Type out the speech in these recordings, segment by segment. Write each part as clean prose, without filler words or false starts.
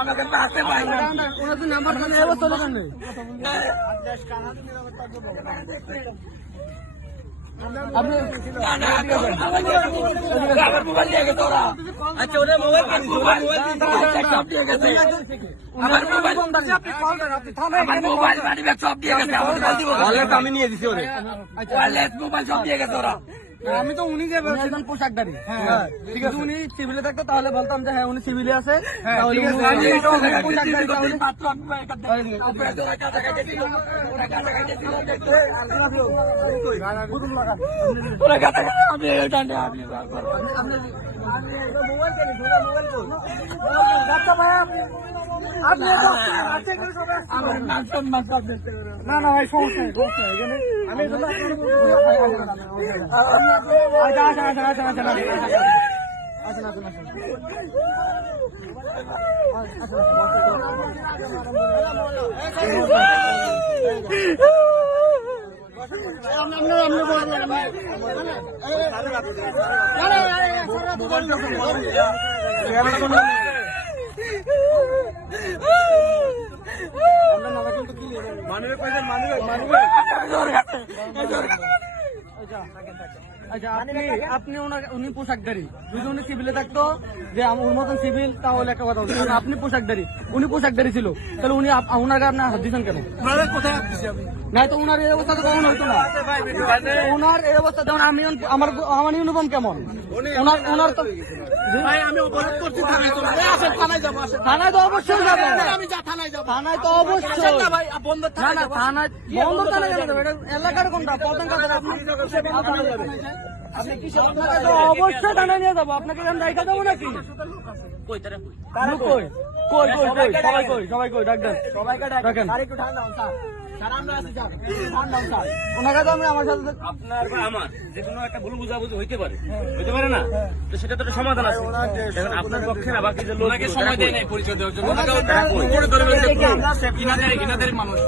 আমাকে পাশে পাই না ওনার তো নাম্বার খানে এবার চলে যান মোবাইল দিয়ে গেছে ওরা। আচ্ছা ওরা মোবাইল সব দিয়ে গেছে আমার মোবাইল মানি ব্যাগ সব দিয়ে গেছে আমি নিয়ে দিছি ওরে মোবাইল সব দিয়ে গেছে ওরা। আমি তো উনি যে একজন পোশাকদারি ঠিক আছে উনি সিভিলে থাকতো তাহলে বলতাম যে হ্যাঁ উনি সিভিলে আছে না না ভাই সমস্যা এখানে আমি আচ্ছা আপনি উনি পোশাকদারি যদি উনি সিভিলে থাকতো যে ওর মতন সিভিল তাহলে একটা কথা হতো আপনি পোশাকদারি উনি পোশাকদারি ছিল তাহলে উনি ওনার গায়ে আপনার হাত দিচ্ছেন কেন না তো ওনার এই অবস্থা তো কখন হইতো না ওনার এই অবস্থা যেমন আমি আমার ইউনিফর্ম কেমন ওনার তো আমি অপরাধ করছি থানায় তো অবশ্যই যাবো থানায় তো অবশ্যই বন্ধ থানায় এলাকার কোনটা প্রধান কথা অবশ্যই থানায় নিয়ে যাবো আপনাকে দেখা দেবো নাকি সবাই কই ডাক্তার দেখেন ওনাকে তো আমি আমার সাথে আপনার বা আমার যে কোনো একটা ভুল বুঝাবুঝি হইতে পারে না তো সেটা তো একটা সমাধান আছে দেখেন আপনার পক্ষে না বাকি যে লোককে সময় দেয় নাই পরিচয় দেওয়ার জন্য ইনাদের মানুষ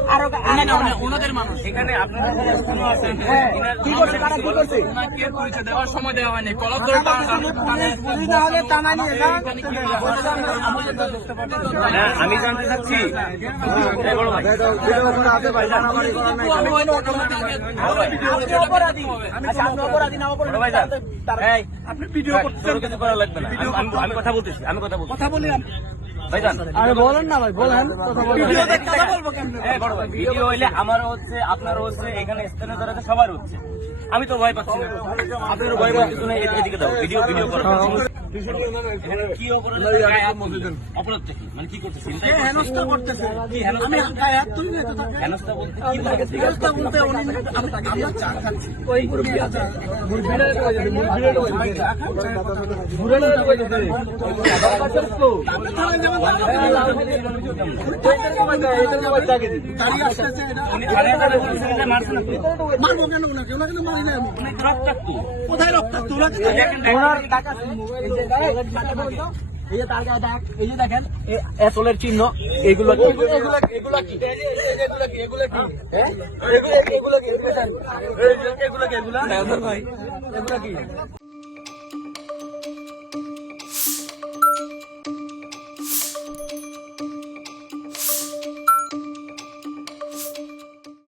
ওনাদের মানুষ এখানে আপনাদের কোনো আছে ওনাকে পরিচয় দেওয়ার সময় দেওয়া হয়নি কলম ধরে আমি জানতে চাচ্ছি আপনি ভিডিও করা লাগবে না আমি কথা বলতেছি কথা বলি আরে বলেন না ভাই বলেন ভিডিও হইলে আমারও হচ্ছে আপনারও হচ্ছে এখানে স্থানীয় যারা সবার হচ্ছে আমি তো ভয় পাচ্ছি না আপনার ভয় পাচ্ছি না এদিকে দাও ভিডিও করা কি অপরাধ থেকে মানে কি করতেছে হেনস্থা করতেছে হেনস্থা বলতে কি বলতে আমরা চা খাচ্ছি ওই মুরগি আছে কোথায় রক্তাক্ত এই যে তার গায়ে দাগ এই যে দেখেন এসলের চিহ্ন এগুলো কি